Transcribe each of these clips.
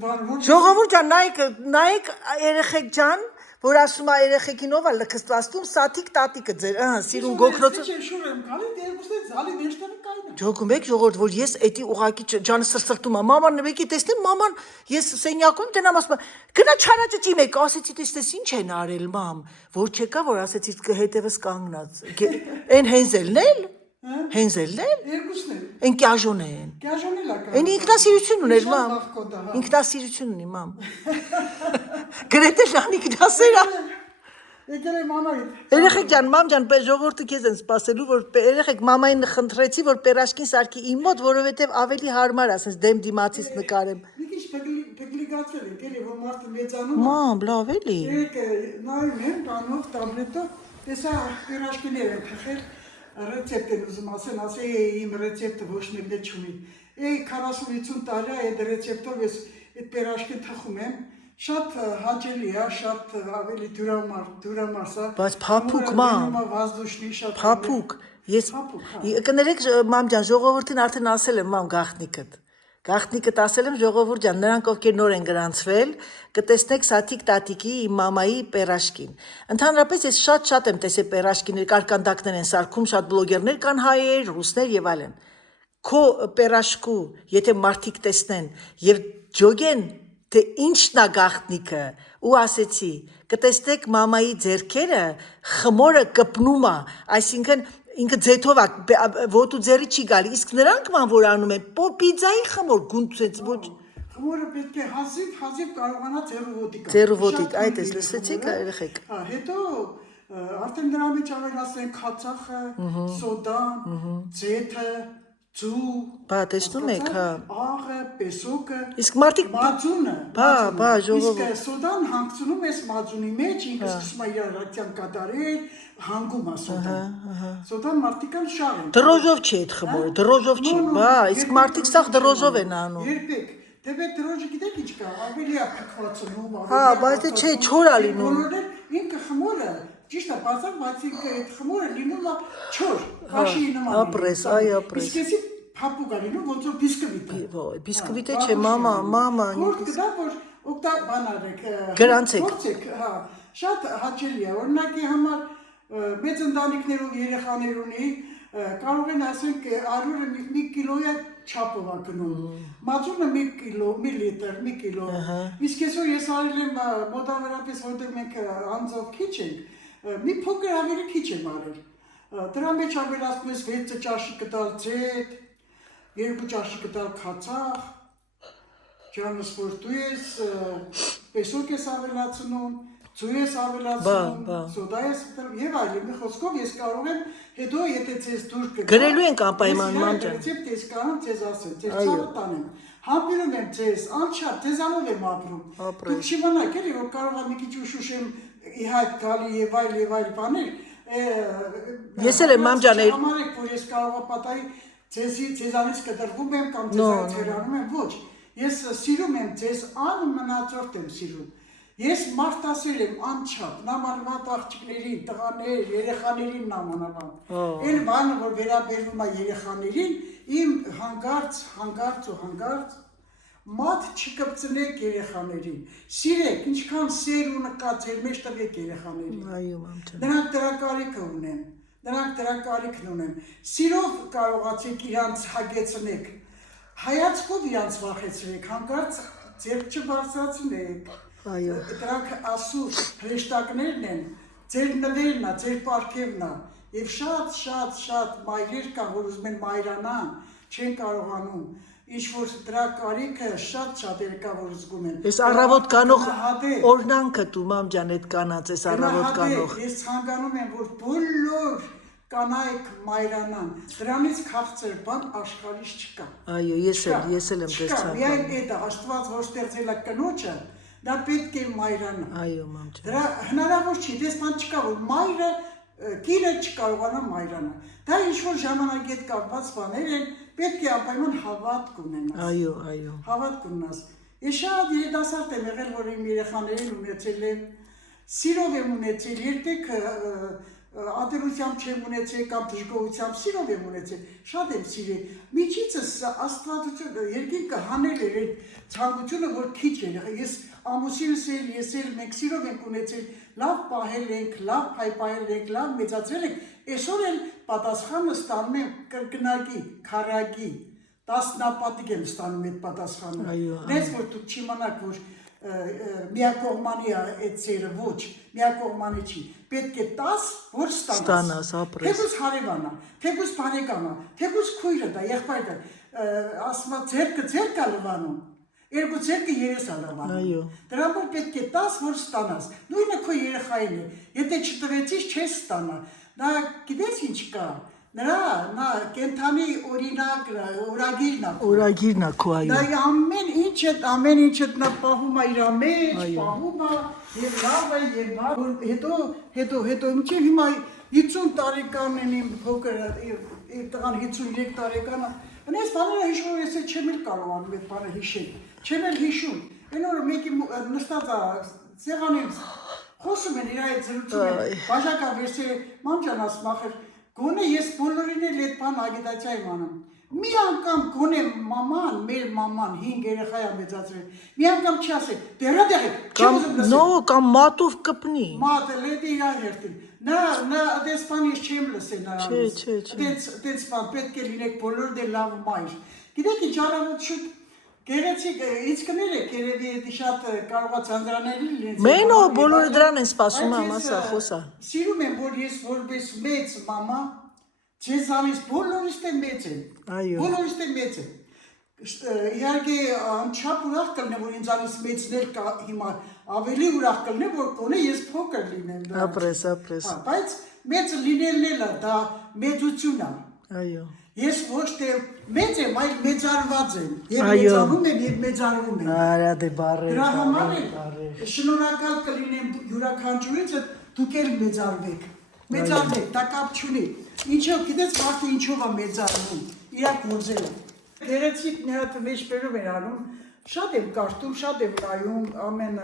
Ժողովուրդ ջան, նայեք երեխեք ջան, որ ասում է երեխեքին ով է լքստվածում, սաթիկ տատիկը ձեր, սիրուն գոքրոցը։ Ջոգում եք ժողովուրդ, որ ես էդի ուղակի ջանը սրսրտում եմ, մաման նվեկի տեսնեմ, մաման, ես սենյակում տնամ ասում եմ, գնա չարաճճի մեկ, ասեցի տեսնես ինչ են արել մամ, որ չեկա, որ ասեցի հետևս կանգնած, են հենզելն էլ, հենզելն էլ, են կյաժոն են, են ինքնասիրություն ուներ մամ, ինքնասիրություն ունի մամ, գրեթե լանիկ դասերա, երեխեք ջան, մամ ջան, ժողովուրդը քեզ են սպասելու, որ երեխեք մամային խնդրեցի, որ պերաշկին սարքի իմ մոտ, որովհետև ավելի հարմար ասես դեմ դիմացից նկարեմ։ Մամ, լավ էլի։ Նայում եմ, տանով, տաբլետով, տեսա պերաշկիներ են թխել, ռեցեպտ են ուզում ասեն, իմ ռեցեպտը ոչ մեկն էլ չունի։ 40-50 տարի այդ ռեցեպտով ես այդ պերաշկին թխում եմ, շատ հաճելի է, շատ ավելի դյուրամարս է։ Բայց փափուկ մամ, փափուկ, ես կներեք մամ ջան, ժողովրդին արդեն ասել եմ մամ գաղտնիքդ ասել եմ ժողովուրդ ջան, նրանք ովքեր նոր են գրանցվել, կտեսնեք սաթիկ տատիկի իմ մամայի պերաշկին։ Ընդհանրապես ես շատ եմ տեսել պերաշկիներ, կարկանդակներ են սարքում, շատ բլոգերներ կան հայեր, ռուսներ եւ այլն։ Քո պերաշկու, եթե մարդիկ տեսնեն եւ ջոգեն թե ինչն է գաղտնիքը ու ասեցի կտեսնեք մամայի ձեռքերը խմորը կպնում է այսինքն ինքը ձեթով է ոտու ձեռի չի գալի իսկ նրանք ման որ անում են պիզզայի խմոր գունցեց ոչ խմորը պետք է հազիվ կարողանա ձեռու ոտիկ այդ էս լսեցիք երեխեք հետո արդեն դրա մեջ ավելացնենք քացախը սոդան ձեթը Ծու, տեսնում եք, աղը, պեսոկը, իսկ մարդիկ մածունը, ժողովուրդ։ Իսկ սոդան հանգցնում ես մածունի մեջ, ինքը սկսում է իր ռացիան կատարել, հանգում է սոդան։ Սոդան մարդիկ էլ շահ են։ Դրոժով չի այդ խմորը, դրոժով չի, իսկ մարդիկ սաղ դրոժով են անում։ Երբեք, դեպի դրոժը գիտեք ինչ կա, ավելի է փքվածնում, բայց չէ, չոր է լինում։ Ինքը խմորը Ճիշտ է, բացակ, բայց այդ խմորը լինում է չոր, կաշի նման։ Ապրես, այ ապրես։ Իսկ եսի փափուկ է լինում, ոնց որ բիսկվիտ է։ Բիսկվիտ է չէ, մամա։ Խորտ կդա, որ բան արեք։ Գրանցեք։ Գործեք, շատ հաճելի է, օրինակի համար մեծ ընտանիքներով երեխաներ ունի, կարող են ասենք արյուրը մի կիլոյա չափով է գնում։ Մածունը մի լիտր, մի կիլո։ Իսկ այսօր ես արել եմ մոտավորապես, որտեղ մենք անձով քիչ ենք, մի փոքր ավելի քիչ եմ արել։ Դրա մեջ ավելացնում ես 6 ճաշի կտալ ձեթ, 2 ճաշի կտալ քացախ, ջանս որ դու ես պեսոկ ես ավելացնում, ծու ես ավելացնում, սոդա ես եւ այլն։ Մի խոսքով ես կարող եմ հետո եթե ցես դուր կգա։ Գրելու ենք անպայման մամ ջան։ Ռեցեպտ ես կարող ցես ասել, ցես ցավը տանեմ։ Համբերում եմ ցես, անչափ ցեզանով եմ ապրում։ Դուք չիմանաք էլի որ կարող եմ մի քիչ ուշուշեմ իհայտ գալի եւ այլ բաներ ես էլ եմ մամ ջան համարեք որ ես կարող եմ պատահի ցեզանից կտրվում եմ կամ ցեզանից հեռանում եմ ոչ ես սիրում եմ ցես անմնացորդ եմ սիրում ես մարդասեր եմ անչափ նամանավանդ աղջիկներին տղաներ երեխաներին նամանավանդ այն բանը որ վերաբերվում է երեխաներին իմ հանգարց Մատ չկպցնեք երեխաներին, սիրեք, ինչքան սեր ու նկա ձեր մեջ տվեք երեխաներին, նրանք դրա կարիքն ունեն, սիրով կարողացեք իրանց հագեցնեք, հայացքով իրանց վախեցրեք, հանկարծ ձեր չբարձրացնեք, դրանք ասու հրեշտակներն են, ձեր նվերն է, ձեր պարգևն է, և շատ մայրեր կան, որ ուզում են մայրանան, չեն կարողանում, ինչ-որ դրա կարիքը շատ կա, որ զգում են։ Ես առավոտ կանող օրնանքը դու մամ ջան այդ կանած ես առավոտ կանող։ Ես ցանկանում եմ, որ բոլոր կանայք մայրանան, դրանից քաղցր բան աշխարհից չկա։ Այո, ես էլ եմ դες ցանկանում։ Միայն դա Աստված որ ստեղծել է կնոջը, դա պետք է մայրանա։ Այո, մամ ջան։ Դրա հնարավոր չի, դες բան չկա, որ մայրը կինը չկարողանա մայրանա։ Դա ինչ-որ ժամանակի հետ կապված բաներ են, պետք է անպայման հավատք ունենաս։ Այո։ Հավատք ունենաս։ Ես շատ երիտասարդ եմ եղել, որ իմ երեխաներին ունեցել եմ, սիրով եմ ունեցել, երբեք ատելությամբ չեմ ունեցել կամ դժգոհությամբ սիրով եմ ունեցել, շատ եմ սիրել։ Միջիցս աստվածությունը երկինքը հանել էր այդ ցանկությունը, որ քիչ էր։ Ես ամուսինս էլ, ես էլ մենք սիրով ենք ունեցել, լավ պահել ենք, լավ փայփայել ենք, լավ մեծացրել ենք։ Այսօր էլ պատասխանը ստանում եմ կրկնակի, քարակի, տասնապատիկ եմ ստանում այդ պատասխանը։ Դες որ դուք չիմանաք, որ միակողմանի է այդ ծերը, ոչ, միակողմանի չի։ Պետք է 10, որ ստանաս, թեկուզ հարևանա, թեկուզ բարեկամա, թեկուզ քույրը դա, եղբայրը, ասում է ձերքը լվանում, երկու ձերքը երես է լվանում։ Դրա որ պետք է 10, որ ստանաս։ Նույնը քո երեխային է, եթե չտվեցείς չես ստանա։ Դա գիտես ինչ կա։ Նա կենթանի օրինակ, օրագիրն է քո այո։ Դա ամեն ինչը նա պահում է իր մեջ, պահում է եւ լավ է եւ հետո ինչի հիմա 50 տարեկան են իմ փոքրը, իր տղան 53 տարեկան է։ Այնպես բաները հիշում ես չեմ էլ կարողանում այդ բանը հիշել։ Չեմ էլ հիշում։ Այն օրը մեկի նստած է սեղանին խոսում են իր այդ զրուցում, բաժակա վերցրել, ման ջան ասում ախր գոնե ես բոլորին էլ այդ բան ագիտացիա եմ անում։ Մի անգամ գոնե մաման, մեր մաման 5 երեխա է մեծացրել։ Մի անգամ չի ասել, դեռ չեմ ուզում լսել։ Նո, կամ մատով կպնի։ Մատը լեդի իր հերթին։ Նա դες բան ես չեմ լսել նրանից։ Դες բան պետք է լինեք բոլորը դե լավ մայր։ Գիտեք ինչ առավոտ շուտ գեղեցիկ ինձ կներեք երևի դա շատ կարողա ցանցրանալի լինել։ Մենո բոլորը դրան են սպասում ամասա խոսա։ Սիրում եմ որ ես որպես մեծ մամա Ձեզանից բոլորից դե մեծ եմ։ Այո։ Բոլորից դե մեծ եմ։ Իհարկե անչափ ուրախ կլինեմ որ ինձանից մեծներ կա հիմա ավելի ուրախ կլինեմ որ գոնե ես փոքր լինեմ դրանից։ Ապրես։ Բայց մեծ լինելն էլ է դա մեծություն է։ Այո։ Ես ոչ թե մեծ եմ, այլ մեծարված եմ։ Եվ մեծանում եմ եւ մեծարվում եմ։ Արա դե բարեր։ Դրա համար էլ շնորհակալ կլինեմ յուրաքանչյուրից դուք էլ մեծարվեք։ Մեծարվեք, դա կապ չունի։ Ինչով գիտես մարդը ինչով է մեծարվում, իր գործերը։ Գեղեցիկ մի հատ մեջբերում են անում, շատ եմ կարդում, շատ եմ նայում, ամեն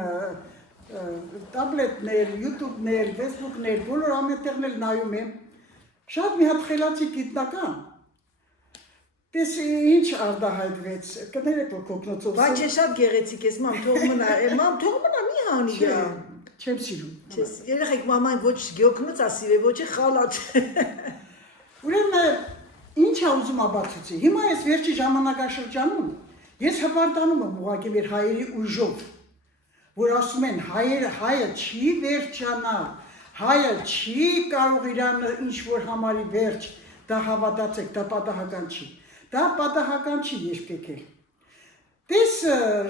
տաբլետներ, YouTube-ներ, Facebook-ներ, բոլոր ամենտեղն էլ նայում եմ։ Շատ մի հատ խելացի գիտնական։ Դες ինչ արդահայտվեց, կներեք որ կոկնոցով։ Բայց է շատ գեղեցիկ ես, մամ թող մնա մի հանի գա։ Չեմ սիրում։ Երեխեք մաման ոչ գյոքնուց է սիրել, ոչի խալաց։ Ուրեմն ինչ է ուզում ապացուցի։ Հիմա ես վերջի ժամանակաշրջանում ես հպարտանում եմ ուղղակի մեր հայերի ուժով, որ ասում են հայը չի վերջանա, հայը չի կարող իրան ինչ որ համարի վերջ, դա հավատացեք, դա պատահական չի։ Դա պատահական չի երբեք էլ։ Դες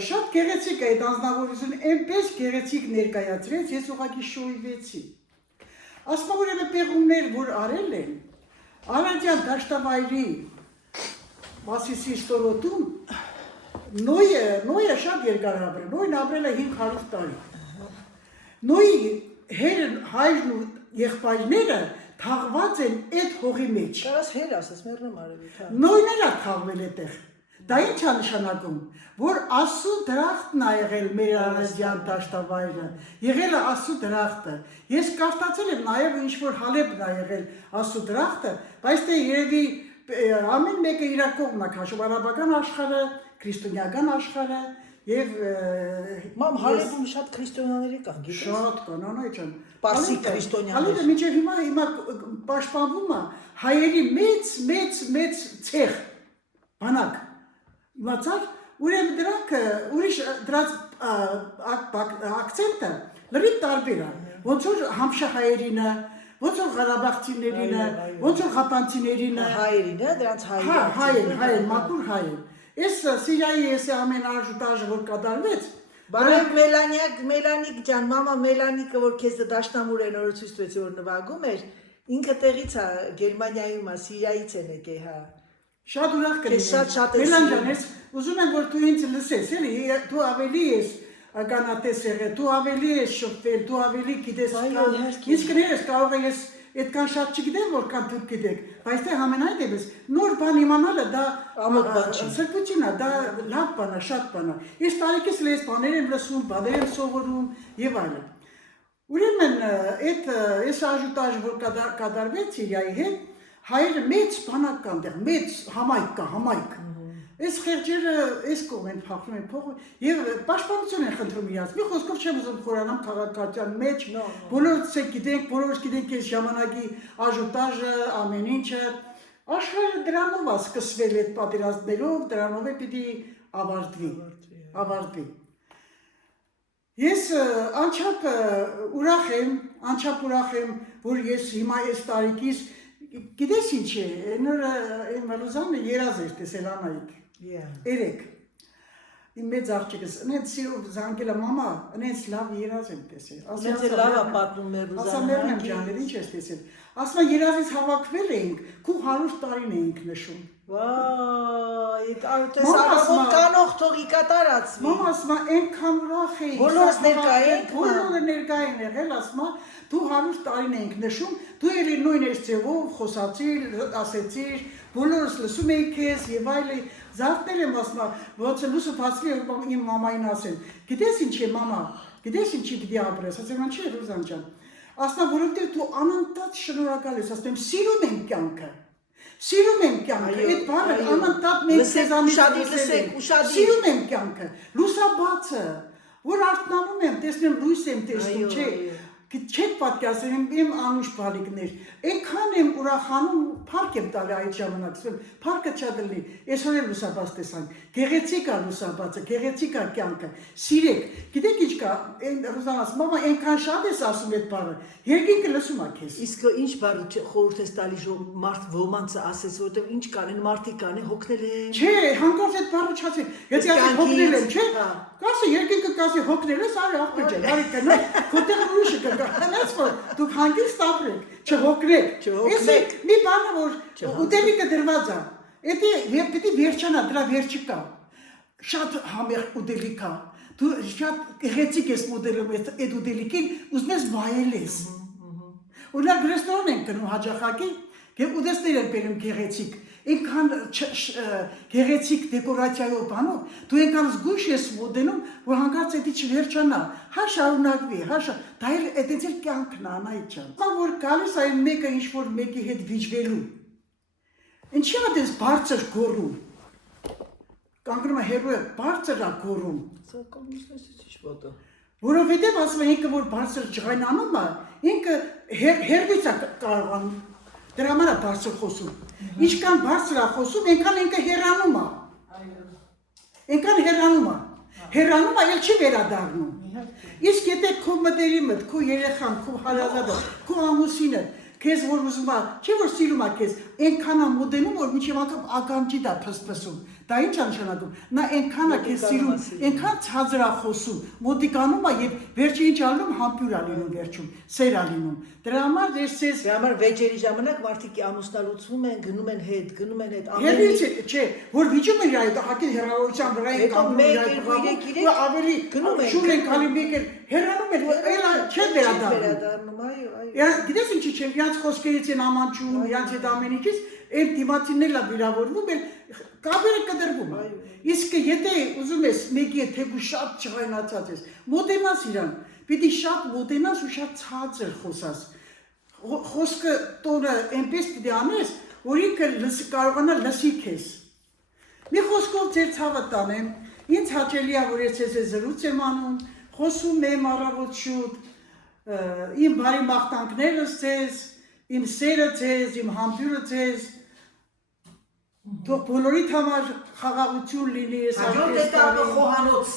շատ գեղեցիկ է այդ անձնավորությունը, այնպես գեղեցիկ ներկայացրեց, ես ուղղակի շոյվեցի։ Ասում ուրեմն պեղումներ, որ արել են, Արարատյան դաշտավայրի Մասիսի ստորոտում Նոյը շատ երկար ապրել, Նոյն ապրել է 500 տարի։ Նոյի հայրն ու եղբայրները թաղված են այդ հողի մեջ։ Կարաս հեր ասես, մեռնում արևի, հա։ Նոյն էլ է թաղվել այդտեղ։ Դա ինչ է նշանակում, որ Աստծո դրախտն է եղել մեր Արարատյան դաշտավայրը, եղել է Աստծո դրախտը։ Ես կարդացել եմ նաև ինչ որ Հալեբն է եղել Աստծո դրախտը, բայց դե երևի ամեն մեկը իր կողմն է քաշում, արաբական աշխարհը, քրիստոնեական աշխարհը եւ մամ Հալեբում շատ քրիստոնյաների կան, գիտես։ Շատ կան, անայ ջան։ Պարսիկ քրիստոնյաներ։ Հալեբը միջև հիմա պաշտպանվում է հայերի մեծ ցեղ բանակ։ Իմացար, ուրեմն դրանք ուրիշ դրանց ակցենտը լրիվ տարբեր է։ Ոնց որ համշահայերինը, ոնց որ Ղարաբաղցիներինը, ոնց որ Ղապանցիներինը, հայերինը, դրանց հայեր, մաքուր հայեր։ Ես Սիրիայի ես ամեն արժուտաժը որ կատարվեց, բարև Մելանիկ ջան, մամա Մելանիկը որ քեզ դաշնամուր են օրը ցույց տվեցի որ նվագում էր, ինքը տեղից է Գերմանիայում է, Սիրիայից են եկել, հա։ Շատ ուրախ կլինեմ։ Մելան ջան, ես ուզում եմ որ դու ինձ լսես, էլի, դու ավելի ես ականատես եղել, դու ավելի ես շփվել, դու ավելի գիտես։ Ինչ կներես, կարող է ես այդքան շատ չգիտեմ, որքան դուք գիտեք, բայց թե համենայն դեպս նոր բան իմանալը դա ամոթ բան չի։ Սրբություն է, դա լավ բան է, շատ բան է։ Ես տարիքից էլ ես բաներ եմ լսում, բաներ եմ սովորում եւ այլն։ Ուրեմն այս աժուտաժը, որ կատարվեց Սիրիայի հետ, հայերը մեծ բանակ կան դեղ, մեծ համայք կա, համայք։ Այս խեղճերը այս կողմ են փախնում են փողը եւ պաշտպանություն են խնդրում իրաց։ Մի խոսքով չեմ ուզում խորանամ քաղաքացիական մեջ, բոլորս գիտենք, բոլորս գիտենք այս ժամանակի աժուտաժը, ամեն ինչը։ Աշխարհը դրանով է սկսվել այդ պատերազմներով, դրանով է պիտի ավարտվի։ Ես անչափ ուրախ եմ, որ ես հիմա այս տարիքից գիտես ինչ է, նոր Ռուզանը երազ էր տեսել Անայիկ։ Երեք։ Իմ մեծ աղջիկս, նենց սիրով զանգել է մամա, նենց լավ երազ եմ տեսել։ Նենց լավ է պատմում էր Ռուզանը։ Ասա մերն եմ ջաներ, ինչ ես տեսել։ Ասում է երազից հավաքվել էինք, քու 100 տարին էինք նշում։ Վայ, տեսարավոտ կանող թողի կատարածվի։ Մամա ասում է, այնքան ուրախ էինք։ Բոլորս ներկա էինք։ Բոլորը ներկա են եղել, ասում է, դու 100 տարին էինք նշում, դու ելի նույն այս ձևով խոսացիր, ասեցիր, բոլորս լսում էինք քեզ եւ այլն։ Զարթնել եմ ասում է, ոնց է լուսը բացվի իմ մամային ասեն։ Գիտես ինչ է մամա, գիտես ինչի պիտի ապրես, ասեմ ինչի Ռուզան ջան։ Ասում է, որովհետեւ դու անընդհատ շնորհակալ ես, ասում եմ, սիրում եմ կյանքը։ Սիրում եմ կյանքը, այդ բառը անընդհատ մենք քեզանից սիրում եմ կյանքը, լուսաբացը, որ արթնանում եմ, տեսնեմ լույս եմ տեսնում, չէ։ Չեք պատկերացնում իմ անուշ բալիկներ, այնքան եմ ուրախանում, փառք եմ տալի այդ ժամանակ, փառքը չդլի, այսօր էլ լուսաբաց տեսանք, գեղեցիկ է լուսաբացը, գեղեցիկ է կյանքը, սիրեք, գիտեք ինչ կա, Ռուզան ասում, մամա այնքան շատ ես ասում այդ բառը, երկինքը լսում է քեզ։ Իսկ ինչ բառ խորհուրդ ես տալի մարդ ոմանցը ասես, որտեղ ինչ կանեն, մարդիկ կանեն, հոգնել են։ Չէ, հանկարծ այդ բառը չասի, եթե ասի հոգնել եմ, չէ։ Կասի երկինքը կասի հոգնել ես, արի աղբեջ է, արի կնա, քոտեղ ուրիշը կգա, հենց որ դուք հանգիստ ապրեք, չհոգնեք։ Իսկ մի բանը որ ուտելիքը դրված է, դա պիտի վերջանա, դրա վերջը կա։ Շատ համեղ ուտելիք է։ Դու շատ գեղեցիկ ես մոդելում այդ ուտելիքին, ուզում ես վայելես։ Օրինակ ռեստորան ենք գնում հաճախակի, եւ ուտեստներ են բերում գեղեցիկ։ Այնքան գեղեցիկ դեկորացիայով բանով, դու այնքան զգույշ ես մոդելում, որ հանկարծ դա չվերջանա, հա շարունակվի, դա այդպես էլ կյանքն է, Անահիտ ջան։ Նա որ գալիս այն մեկը ինչ որ մեկի հետ վիճվելու։ Ինչի՞ է դες բարձր գոռում։ Կանգնում է հերոյը բարձր է գոռում։ Որովհետև ասում են ինքը որ բարձր ջղայնանում է, ինքը հերվից է կարողանում։ Դրա համար է բարձր խոսում։ Ինչքան բարձր է խոսում, այնքան ինքը հեռանում է։ Այնքան հեռանում է։ Հեռանում է, ել չի վերադառնում։ Իսկ եթե քո մտերիմը, քո երեխան, քո հարազատը, քո ամուսինը քեզ որ ուզում է, չէ որ սիրում է քեզ, այնքան է մոդելում, որ մինչև անգամ ականջի դա փսփսում։ Դա ինչ է նշանակում։ Նա այնքան է քեզ սիրում, այնքան ցածր է խոսում, մոտիկանում է եւ վերջի ինչ անում համբյուր է լինում վերջում, սեր է լինում։ Դրա համար դες դրա համար վեճերի ժամանակ մարդիկ ամուսնալուծվում են, գնում են հետ Հերից չէ, որ վիճում են այդ հակի հեռավորության վրա են կանգնում իրար ավելի գնում են, շուտ են քալի մեկ էլ հեռանում են, այլ չէ վերադառնում, այո։ Գիտես ինչի՞ չէ, իրանց խոսքերից են ամանչում, իրանց այդ ամեն ինչից այդ դիմացիներն է վիրավորվում, կապերը կդրվում։ Իսկ եթե ուզում ես մեկի հետ թեգու շատ չղայնացած ես, մոտենաս իրան, պիտի շատ մոտենաս ու շատ ցածր խոսաս։ Խոսքը տոնը այնպես պիտի անես, որ ինքը կարողանա լսի քեզ։ Մի խոսքով ձեր ցավը տանեմ, ինձ հաճելի է, որ ես ձեզ զրույց եմ անում, խոսում եմ առավոտ շուտ, իմ բարի մաղթանքներս ձեզ, իմ սերը ձեզ, իմ համբյուրը ձեզ, թող բոլորիդ համար խաղաղություն լինի ես հաջորդ էտապը խոհանոց։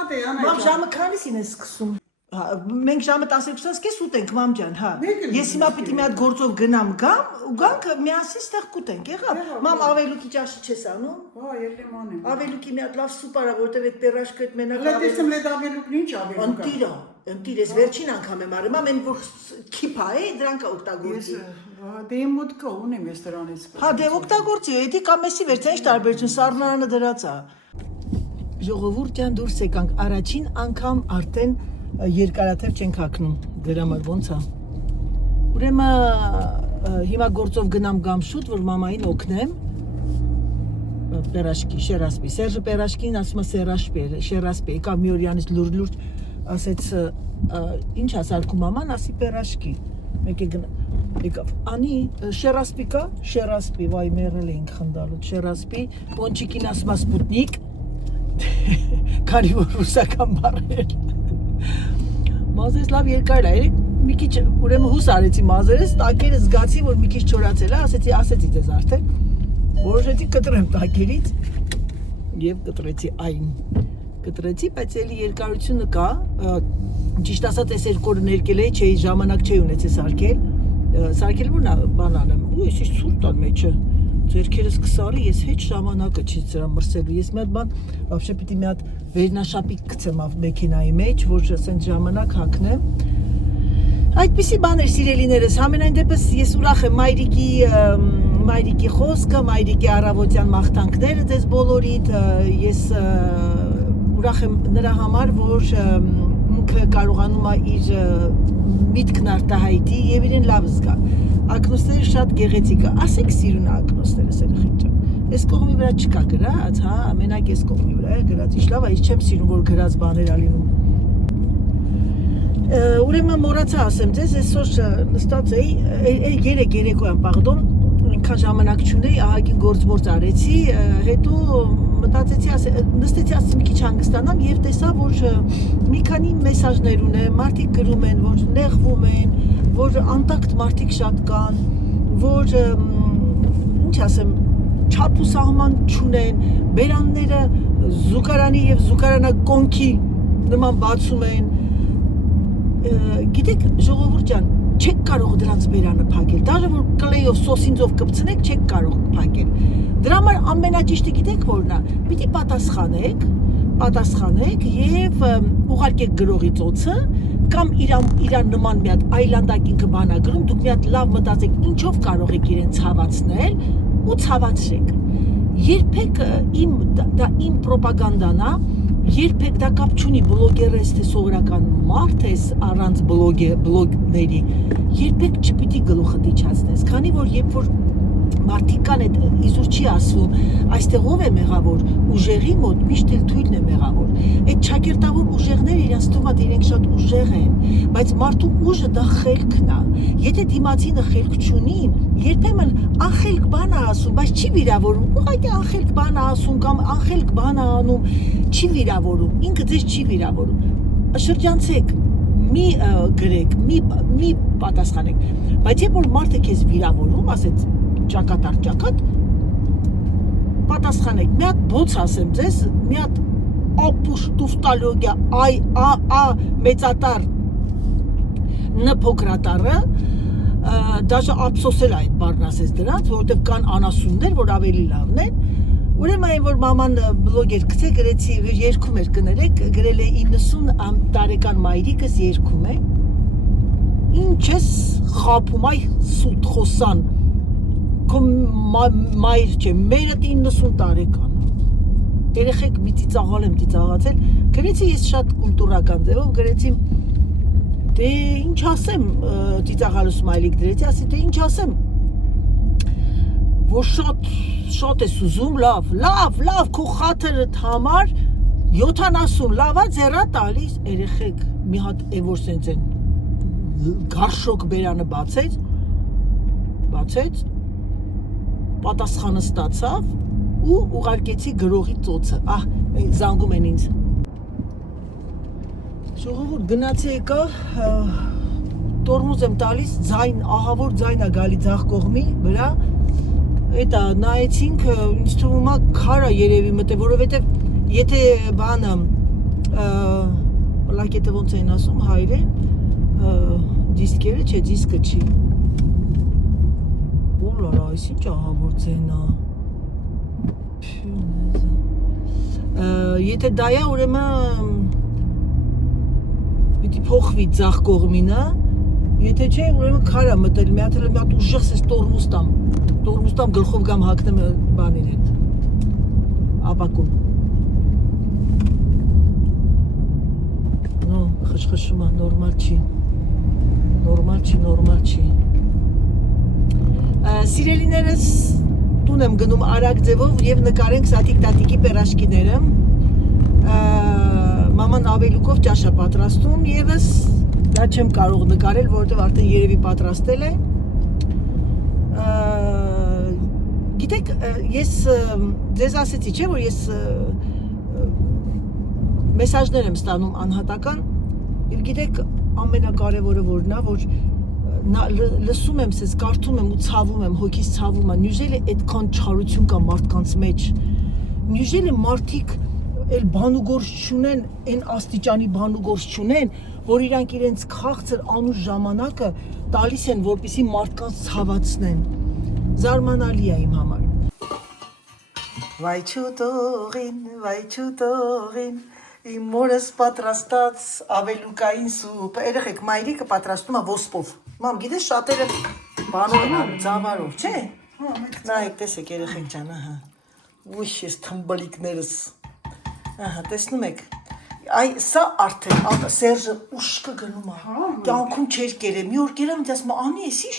Ադե Անահիտ Մամ ժամը քանիսին ես սկսում։ Մենք ժամը 12-ից կես ուտենք, մամ ջան, հա։ Ես հիմա պիտի մի հատ գործով գնամ գամ ու գանք միասին ստեղ կուտենք, եղավ։ Մամ ավելուկի ճաշի չես անում։ Հա, ելնեմ անեմ։ Ավելուկի մի հատ լավ սուպ արա, որտեվ այդ պերաշկը այդ մենակ Լետեսում լետ ավելուկն ինչ ավելուկ է։ Ընտիր ես վերջին անգամ եմ արել, մամ այն որ քիփա է, դրանք է օգտագործի։ Դե իմ մոտ կա, ունեմ ես դրանից։ Հա, դե օգտագործի, էդի կամեսի վերջ, ինչ տարբերություն, սառնարանը դրած է։ Ժողովուրդ ջան, դուրս եկանք, առաջին անգամ արդեն երկարաթև չենք հագնում, դրա համար ոնց է։ Ուրեմն հիմա գործով գնամ գամ շուտ, որ մամային օգնեմ։ Պերաշկի, շերասպի, Սերժը պերաշկին ասում է սերաշպի, շերասպի, եկավ մի օրյանից լուրջ ասեց ինչ ասարկում մաման, ասի պերաշկի։ Մեկ է գնա։ Եկավ, անի շերասպի կա, շերասպի, վայ մերել էինք խնդալու, շերասպի, պոնչիկին ասմա սպուտնիկ, քանի որ ռուսական բառեր։ Մազերս լավ երկար է, մի քիչ ուրեմն հուս արեցի մազերս, տակերը զգացի, որ մի քիչ չորացել է, ասեցի դες արդեն, որոշեցի կտրեմ տակերից եւ կտրեցի այն։ Կտրեցի, բայց էլի երկարությունը կա, ճիշտ ասած այս երկու օրը ներկել էի, չէի ժամանակ չէի ունեցել սարքել որ բան անեմ, ու ես ցուրտ ան մեջը, ձերքերս կսարի, ես հետ ժամանակը չի ծրա մրսելու, ես մի հատ բան, вообще պիտի մի հատ վերնաշապիկ գցեմ մեքենայի մեջ, որ ասենց ժամանակ հագնեմ։ Այդպիսի բաներ սիրելիներս, համենայն դեպս ես ուրախ եմ մայրիկի խոսքը, մայրիկի առավոտյան մաղթանքները ձեզ բոլորիդ, ես ուրախ եմ նրա համար, որ ինքը կարողանում է իր միտքն արտահայտի եւ իրեն լավ զգա։ Ակնոցները շատ գեղեցիկ է։ Ասեք սիրուն ակնոցները սերխիչ ջան։ Այս կողմի վրա չկա գրած, հա, մենակ այս կողմի վրա է գրած։ Ինչ լավ է, ես չեմ սիրում որ գրած բաներ ա լինում։ Ուրեմն մոռացա ասեմ ձեզ, այսօր նստած էի, երեկոյան, պարդոն, այնքան ժամանակ չունեի, ահագին գործ արեցի, հետո մտածեցի, նստեցի ասեցի մի քիչ հանգստանամ եւ տեսա, որ մի քանի մեսաժներ ունեմ, մարդիկ գրում են, որ նեղվում են, որ անտակտ մարդիկ շատ կան, որ ինչ ասեմ, չափ ու սահման չունեն, բերանները զուգարանի եւ զուգարանակոնքի նման բացում են։ Գիտեք, ժողովուրդ ջան, չեք կարող դրանց բերանը փակել, դաժե որ կլեյով սոսինձով կպցնեք, չեք կարող փակել։ Դրա համար ամենաճիշտը գիտեք որն է, պիտի պատասխանեք եւ ուղարկեք գրողի ծոցը կամ իրան նման մի հատ այլանդակ ինքը բանա գրում, դուք մի հատ լավ մտածեք, ինչով կարող եք իրեն ցավացնել ու ցավացրեք։ Երբեք դա իմ պրոպագանդան է, երբեք դա կապ չունի բլոգեր ես թե սովորական մարդ ես առանց բլոգների, երբեք չպիտի գլուխը դիչացնես, քանի որ երբ որ մարդիկ կան այդ իզուր չի ասվում, այստեղ ով է մեղավոր, ուժեղի մոտ միշտ էլ թույլն է մեղավոր, այդ չակերտավոր ուժեղները իրենց թվում է իրենք շատ ուժեղ են, բայց մարդու ուժը դա խելքն է, եթե դիմացինը խելք չունի, երբեմն անխելք բան է ասում, բայց չի վիրավորում, ուղղակի անխելք բան է ասում կամ անխելք բան է անում, չի վիրավորում, ինքը ձեզ չի վիրավորում, շրջանցեք, մի գրեք, մի պատասխանեք, բայց երբ որ մարդը քեզ վիրավորում, ասեց ճակատ, պատասխանեք, մի հատ բոց ասեմ ձեզ, մի հատ ապուշ տուֆտալոգիա, մեծատար ն փոքրատարը, դաժե ափսոսել այդ բառն ասեց դրանց, որովհետև կան անասուններ, որ ավելի լավն են, ուրեմն այն որ մաման բլոգեր գցե գրեցի, երգում էր կներեք, գրել է 90 տարեկան մայրիկս երգում է, ինչ ես խափում այ սուտ խոսան, քո մայր չէ, մերը 90 տարեկան է, երեխեք մի ծիծաղալ եմ ծիծաղացել, գրեցի ես շատ կուլտուրական ձևով, գրեցի, դե ինչ ասեմ, ծիծաղալու սմայլիկ դրեցի, ասի դե ինչ ասեմ, որ շատ ես ուզում, լավ, քո խաթրդ համար 70 լավա ձերա տալիս, երեխեք մի հատ որ սենց են գարշոկ բերանը բացեց, պատասխանը ստացավ ու ուղարկեցի գրողի ծոցը, զանգում են ինձ, ժողովուրդ գնացի եկա, տորմուզ եմ տալիս, ձայն, ահավոր ձայն է գալի ձախ կողմի վրա, էտա նայեցինք, ինձ թվում է քար է երևի մտե, որովհետև եթե բանը, լակետը ոնց են ասում հայերեն, դիսկերը չէ, դիսկը չի, օլալա, այս ինչ ահավոր ձեն է, եթե դա է, ուրեմն պիտի փոխվի ձախ կողմինը, եթե չէ, ուրեմն քար է մտել, մի հատ ուժեղ սես տորմուզ տամ գլխով գամ հագնեմ բանին հետ, ապակում, նո, խշխշում է, նորմալ չի, սիրելիներս տուն եմ գնում արագ ձևով և նկարենք սատիկ տատիկի պերաշկիները, մաման ավելուկով ճաշա պատրաստում եւս դա չեմ կարող նկարել, որովհետեւ արդեն երևի պատրաստել է։ Գիտեք, ես ձեզ ասեցի, չէ՞ որ ես մեսաժներ եմ ստանում անհատական, եւ գիտեք ամենակարևորը որն է, որ լսում եմ, սես կարդում եմ ու ցավում եմ, հոգիս ցավում է, նյուժել է այդքան չարություն կա մարդկանց մեջ։ Նյուժել է մարդիկ էլ բանուգործ չունեն, այն աստիճանի բանուգործ չունեն, որ իրանք իրենց քաղցր անուշ ժամանակը տալիս են, որպեսզի մարդկանց ցավացնեն։ Զարմանալի է իմ համար։ Վայ չուտողին, իմ մորս պատրաստած ավելուկային սուպը, երեխեք, մայրիկը պատրաստում է ոսպով։ Մամ, գիտես շատերը բանով են, ծավարով, չէ՞։ Նայեք, տեսեք, երեխեք ջան, ահա։ Ուշ ես թմբլիկներս։ Ահա, տեսնում եք։ Այ սա արդեն Սերժը ուշկը գնում է։ Կյանքում չէր կերել։ Մի օր կերամ, ինձ ասում է, անի, էս ինչ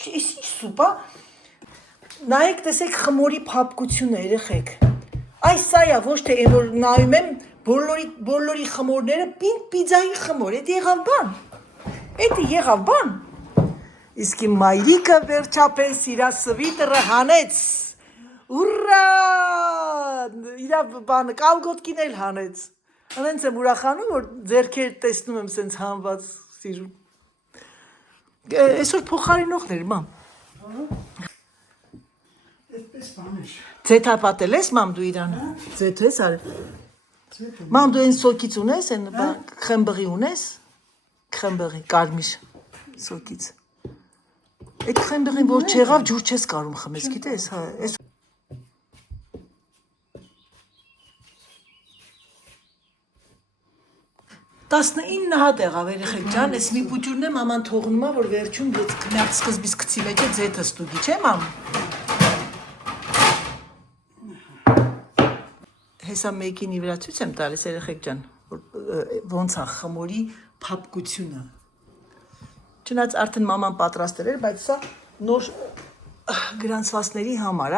սուպ է։ Նայեք, տեսեք խմորի փափկությունը, երեխեք։ Այ սա է, ոչ թե այն որ նայում եմ բոլորի խմորները պինդ պիցայի խմոր, էդ եղավ բան։ Էդ եղավ բան։ Իսկ իմ մայրիկը վերջապես իր սվիտերը հանեց։ Ուրա! Իր բանը կալգոտկին էլ հանեց։ Հենց եմ ուրախանում, որ ձերքեր տեսնում եմ սենց հանված սիրուն։ Այսօր փոխարինողներ, մամ։ Այդպես բան էր։ Ձեթա պատել ես, մամ, դու իրան։ Ձեթ ես արել։ Մամ, դու այն սոկից ունես, այն քրեմբերի ունես։ Քրեմբերի, կարմիր սոկից։ Այդ քրեմբերին որ չեղավ, ջուր չես կարում խմես, գիտես, հա, այս 19 հատ եղավ երեխեք ջան, այս մի պուճուրն է մաման թողնում է, որ վերջում միակ սկզբից գցի մեջ է ձեթը ստուգի, չէ՞ մամ։ Հեսա մեկին ի վրա ցույց եմ տալիս երեխեք ջան, ոնց է խմորի փափկությունը։ Չնայած արդեն մաման պատրաստել էր, բայց սա նոր գրանցվածների համար է։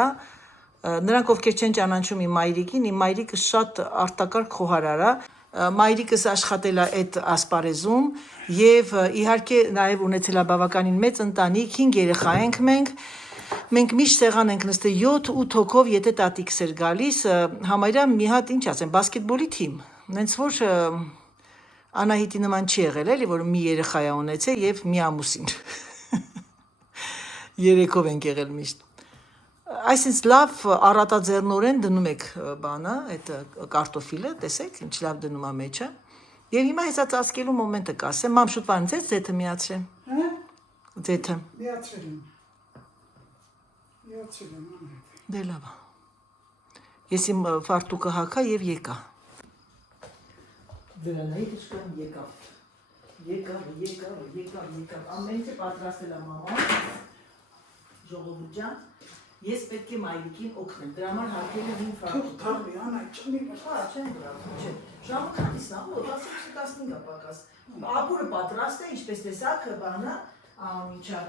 Նրանք ովքեր չեն ճանաչում իմ մայրիկին, իմ մայրիկը շատ արտակարգ խոհարար է։ Մայրիկս աշխատել է այդ ասպարեզում եւ իհարկե նաեւ ունեցել է բավականին մեծ ընտանիք, 5 երեխա ենք մենք։ Մենք միշտ սեղան ենք նստել 7-8 հոգով, եթե տատիկս էր գալիս, համարյա մի հատ ինչ ասեմ, բասկետբոլի թիմ։ Նենց որ Անահիտի նման չի եղել, էլի որ մի երեխա է ունեցել եւ մի ամուսին։ Երեքով ենք եղել միշտ։ Այսինքն լավ առատաձեռնորեն դնում եք բանը, այդ կարտոֆիլը, տեսեք, ինչ լավ դնում է մեջը։ Եվ հիմա հեսա ծածկելու մոմենտը կասեմ, մամ շուտ բան ձեթ ձեթը միացրեմ։ Հա։ Ձեթը։ Միացրել եմ։ Դե լավ։ Ես իմ ֆարտուկը հագա եւ եկա։ Դրանից իշխան եկավ։ Եկավ։ Ամեն ինչը պատրաստել է մաման։ Ժողովուրդ ջան։ Ես պետք է մայրիկին օգնեմ, դրա համար հարկել եմ իմ ֆրակը։ Թող թաղի, անա, չմի բաշա, չեմ գրավում, չէ։ Ժամը քանիսն է, 10-15 է պակաս։ Ապուրը պատրաստ է, ինչպես տեսակ, բանա, ինչա,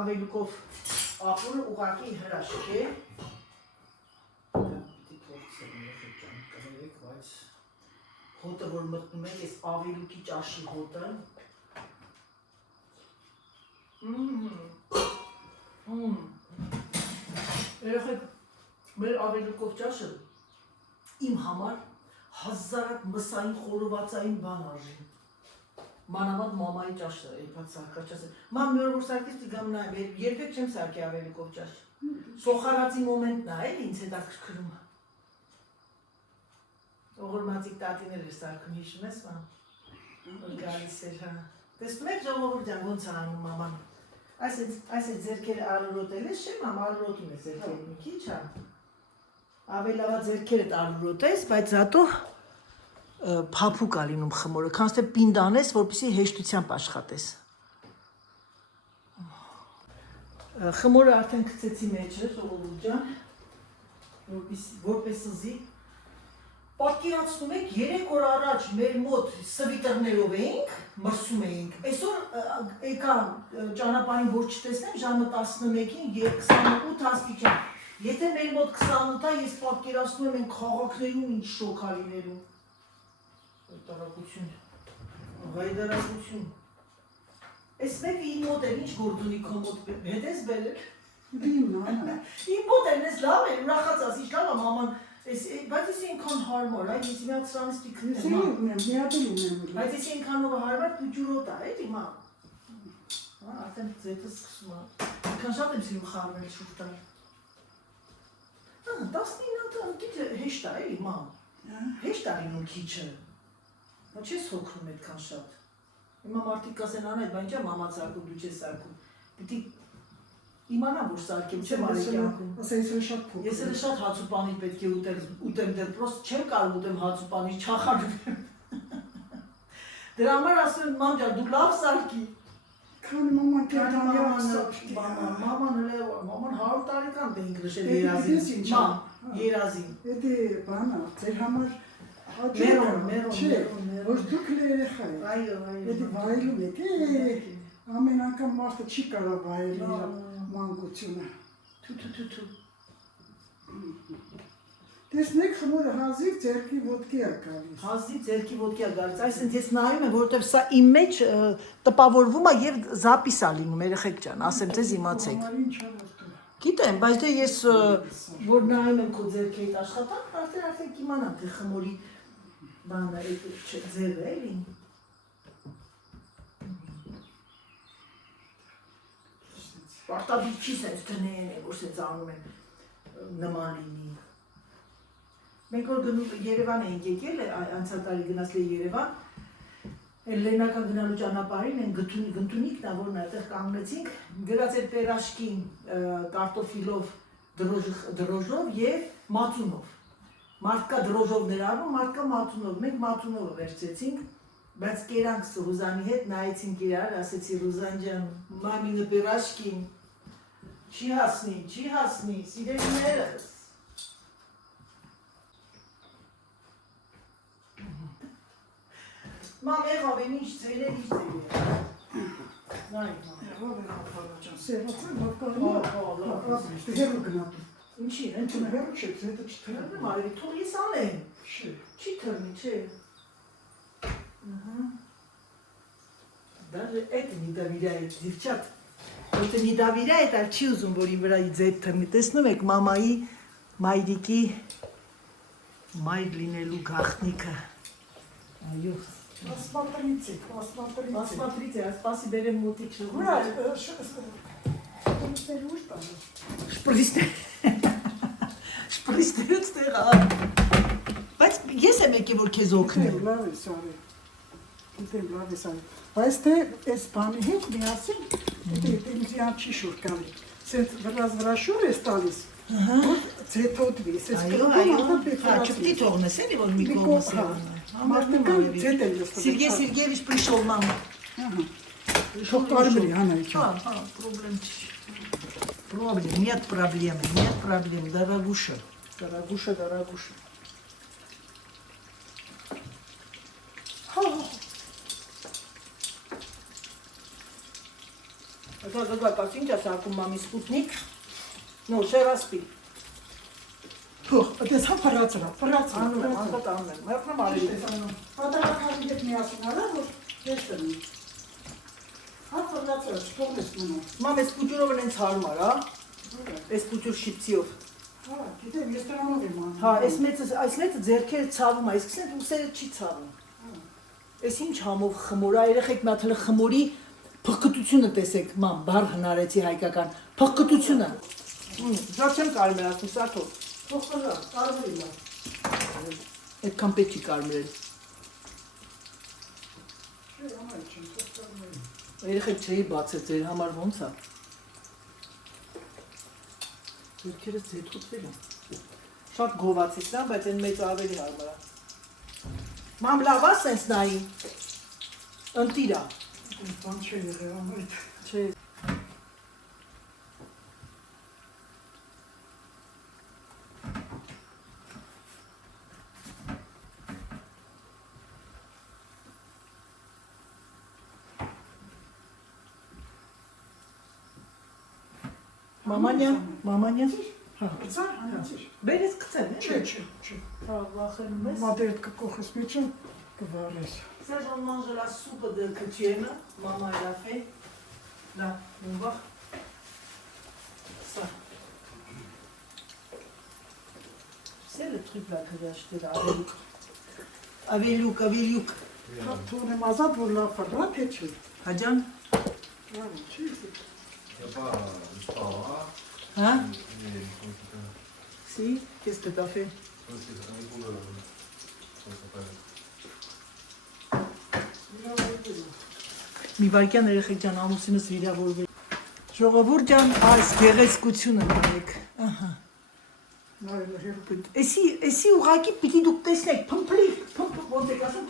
ավելուկով ապուրը ուղղակի հրաշք է։ Հոտը, որ մտնում եք, ես ավելուկի ճաշի հոտը։ Երեխեք, մեր ավելուկով ճաշը իմ համար հազարակ մսային խորովածային բան արժի։ Մանավանդ մամայի ճաշը, երբած սարկա ճաշը։ Մամ մի օր որ սարկից դիգամ նայեմ, երբեք չեմ սարկի ավելուկով ճաշ։ Սոխարացի մոմենտն է, էլ ինձ հետաքրքրում։ Օղորմածիկ տատիներ էր սարկում, հիշում ես, մամ։ Որ գալիս էր, հա։ Տեսնում եք ժողովուրդ ջան, ոնց է անում մաման։ Այս ձերքերը արուրոտել ես, չէ՞ մամ, արուրոտում ես ձերքերը մի քիչ, հա։ Ավելի լավ ձերքերդ արուրոտես, բայց զատո փափուկ է լինում խմորը, քանց թե պինդանես, որպեսզի հեշտությամբ աշխատես։ Խմորը արդեն գցեցի մեջը, ժողովուրդ ջան, որպես զի։ Պատկերացնում եք, 3 օր առաջ մեր մոտ սվիտերներով էինք, մրսում էինք, այսօր եկա ճանապարհին որ չտեսնեմ, ժամը 11-ին 28 աստիճան։ Եթե մեր մոտ 28 է, ես պատկերացնում եմ այն քաղաքներում ինչ շոկ է լինելու։ Տարակություն, Հայդարակություն։ Այս մեկը իմ մոտ էր, ինչ գործ ունի քո մոտ, հետ ես բերել։ Դիմն, Իմ մոտ էր, ես լավ էր, ուրախացած, ինչ լավ է մաման, բայց ես ինքան հարմար, այ ես իմ հատ սրանից պիքն եմ, բայց ես ինքանով հարմար դու ջուրոտ է, էլի մամ։ Արդեն ձետը սկսում է, ինքան շատ եմ սիրում խարվել շուրտար։ 19 ընկիջը հեշտ է, էլի մամ, հեշտ է լինում քիչը, նա չես հոգնում այդքան շատ։ Հիմա մարդիկ կասեն անետ, բա ինչա մամա սարկում, դու չես սարկում, պիտի իմանամ, որ սարկեմ, չեմ արի կյանքում։ Ես էլ շատ հաց ու պանիր պետք է ուտեմ դեր, պրոստ չեմ կարող ուտեմ հաց ու պանիր, չախանում եմ։ Դրա համար ասում եմ, մամ ջան, դու լավ սարկի։ Քանի մաման Մաման 100 տարեկան դենք նշել երազին։ Մամ, երազին։ Էդի բանա, ձեր համար Մերոն։ որ դուք երեխա եք։ Այո։ Էդի վայելում եք, ամեն անգամ մարդը չի կարող վայել իր մանկությունը։ Թու։ Տեսնեք խմորը հազիվ ձերքի ոտքի է գալիս։ Հազիվ ձերքի ոտքի է գալիս, այսինքն ես նայում եմ, որովհետև սա իմ մեջ տպավորվում է եւ զապիս է լինում, երեխեք ջան, ասեմ ձեզ իմացեք։ Գիտեմ, բայց դե ես որ նայում եմ քո ձերքի այդ աշխատանք, արդեն կիմանամ թե խմորի բանը այդ ձևը էլի։ Պարտադիր չի սենց դնեն է, որ սենց անում են նման լինի։ Մենք որ Երևան էինք եկել, անցյալ տարի գնացել Երևան, Լենական գնալու ճանապարհին են գնդունիկն ա, որն այդտեղ կանգնեցինք, գրած էր պերաշկին կարտոֆիլով, դրոժով եւ մածունով։ Մարդկա դրոժովներ արվում, մարդկա մածունով, մենք մածունովը վերցրեցինք, բայց կերանք Ռուզանի հետ նայեցինք իրար, ասեցի Ռուզան ջան, մամինը պերաշկին չի հասնի, սիրելիներս։ Մամ եղավ են ինչ ձեր է, ինչ ձեր է։ Նայ, Եղավ հարաջան, սերացան, լավ կարող հերու գնատու։ ինչի, Ընտունը հերու չէ, ձետը չթրեմ։ հենց մարևի, թող ես անեմ, չի թրնի, չէ։ Даже это не доверяет, девчат. Вот не доверяет, а չի ուզում, որ իմ վրա ձետ թռնի։ Տեսնում եք մամայի, մայրիկի, մայր լինելու գաղտնիքը։ Այո։ Посмотрите, а спасибо, берем мутичку. Ура, Շպրիստերից տեղա։ Բայց ես եմ եկել, որ քեզ օգնեմ։ լավ է սարի։ Լավ է սարի։ Բայց թե այս բանի հետ միասին, ինձ յան չի շուր կալի։ Սենց վրա շուր ես տալիս, որ ձետոտվի։ Այո, չպետի թողնես էլի, որ մի կողմս է։ Մարդիկան ձետ են լստում։ Սիրգեյ Սիրգեյևիչ пришел, мама. Թող կարմրի, հանա իչա։ Проблем нет проблем, дорогуша. Давай, посиньте, саку маме спутник. Ну, ще раз пи. Թող, այդպես հա փռացրա։ Անում եմ, մերնամ արի։ Պատահականի հետ միասին արա, որ ես տնի։ Հա փռացրա, չփողնես մնա։ Մամ, այս պուճուրով են հարմար, հա։ Այս պուճուր շիպցիով։ Հա, գիտեմ, ես դրանով եմ անում։ Հա, այս մեծը ձերքերը ցավում է, իսկ սենց ուսերը չի ցավում։ Այս ինչ համով խմոր է, երեխեք մի հատ հələ խմորի փխկտությունը տեսեք, մամ, բառ հնարեցի հայկական, փխկտությունը։ Դա չեմ կարմեր ասում, սա թող։ Թող կա, կարմերի լավ։ Այդքան պետք չի կարմերել։ Երեխեք չէի բացել, ձեր համար ոնց է։ Ձերքերը ձետոտվել են։ Շատ գովացից նա, բայց այն մեծ ավելի հարմար է։ Մամ լավ է սենց նայի։ Ընտիրա։ Բան չի եղել ամայդ։ Չէ։ Մամանյա։ Հա։ Գցա, հանացիր։ Բերես գցեմ, Չէ։ Հա, վախենում ես։ Մադերդ կկողես միջը, կվարես։ Ça, j'en mange la soupe de que tu aimes. Maman, elle a fait. Là, on va. Ça. C'est le truc là que j'ai acheté là. Avelouk. Թողն եմ ազատ, որ լավ ֆռա, թե չի։ Hadjan? Լավ չի։ Il n'y a pas le sport, hein? Hein? Mais comment tu fais? Si? Qu'est-ce que t'as fait? Parce que c'est un peu comment ça s'appelle? Մի վայրկյան երեխեք ջան, ամուսինս վիրավորվել։ Ժողովուրդ ջան, այս գեղեցկությունը նայեք։ Ահա։ Նայել հերոք։ Էսի ուղակի պիտի դուք տեսնեք, փմփլիկ, ոնց եք ասում,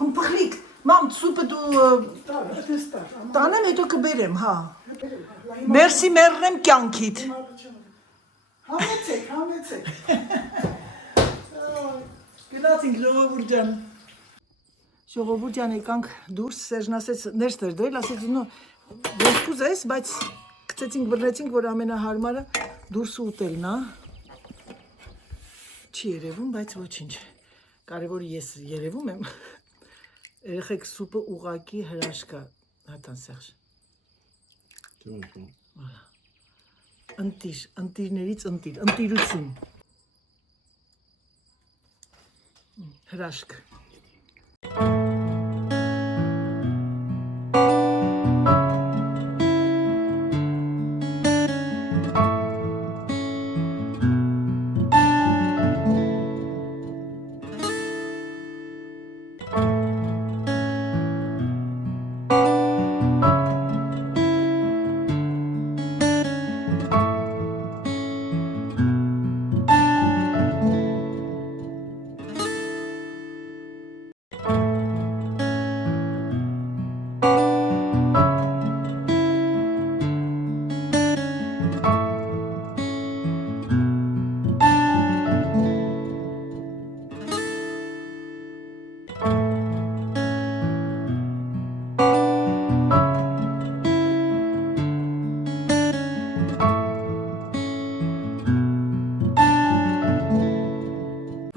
փմփխլիկ։ Մամ, սուպը դու Տեստա։ տանեմ, հետո կբերեմ, հա։ Մերսի մեռնեմ կյանքիդ։ Համեցեք։ Գնացինք ժողովուրդ ջան։ Ժողովուրդ ջան, եկանք դուրս, Սերժն ասեց ներս դրել, ասեց նո ոնց կուզես, բայց գցեցինք բռնեցինք, որ ամենահարմարը դուրս ուտելն է։ Չի երևում, բայց ոչինչ։ Կարևորը ես երևում եմ։ Երեխեք սուպը ուղակի հրաշք է, հատան Սերժ։ Ընտիրներից ընտիր, ընտիրություն։ Հրաշք։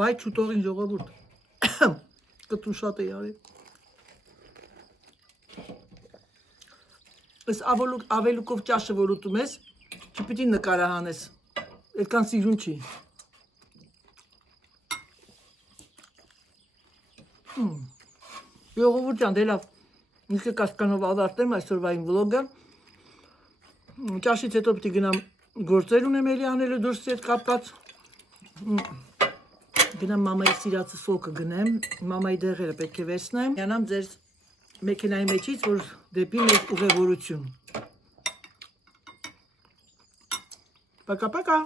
Վայ չուտողին ժողովուրդ, կտուն շատ է արել, ես ավելուկով ճաշը որ ուտում ես, չպիտի նկարահանես, այդքան սիրուն չի, ժողովուրդ ջան, դե լավ, ինքը կասկանով ավարտեմ այսօրվա իմ վլոգը, ճաշից հետո պիտի գնամ գործեր ունեմ էլի անելու դուրս հետ կապված, գնամ մամայի սիրածը սոկը գնեմ, մամայի դեղերը պետք է վերցնեմ, յանամ ձեր մեքենայի մեջից, որ դեպի մեր ուղևորություն։ Պակա-պակա։